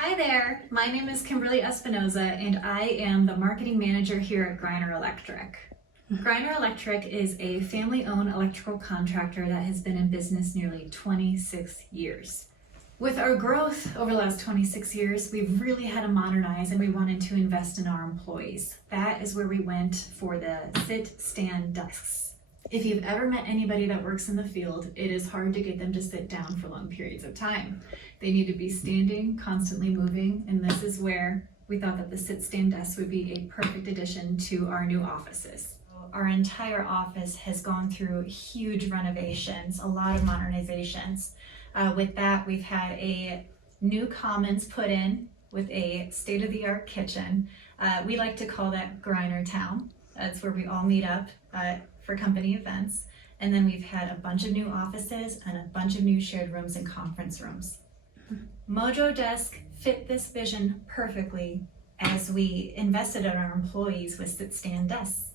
Hi there, my name is Kimberly Espinoza and I am the marketing manager here at Greiner Electric. Greiner Electric is a family-owned electrical contractor that has been in business nearly 26 years. With our growth over the last 26 years, we've really had to modernize and we wanted to invest in our employees. That is where we went for the sit-stand desks. If you've ever met anybody that works in the field, it is hard to get them to sit down for long periods of time. They need to be standing, constantly moving, and this is where we thought that the sit-stand desk would be a perfect addition to our new offices. Our entire office has gone through huge renovations, a lot of modernizations. With that, we've had a new commons put in with a state-of-the-art kitchen. We like to call that Greiner Town. That's where we all meet up for company events. And then we've had a bunch of new offices and a bunch of new shared rooms and conference rooms. MojoDesk fit this vision perfectly as we invested in our employees with sit-stand desks.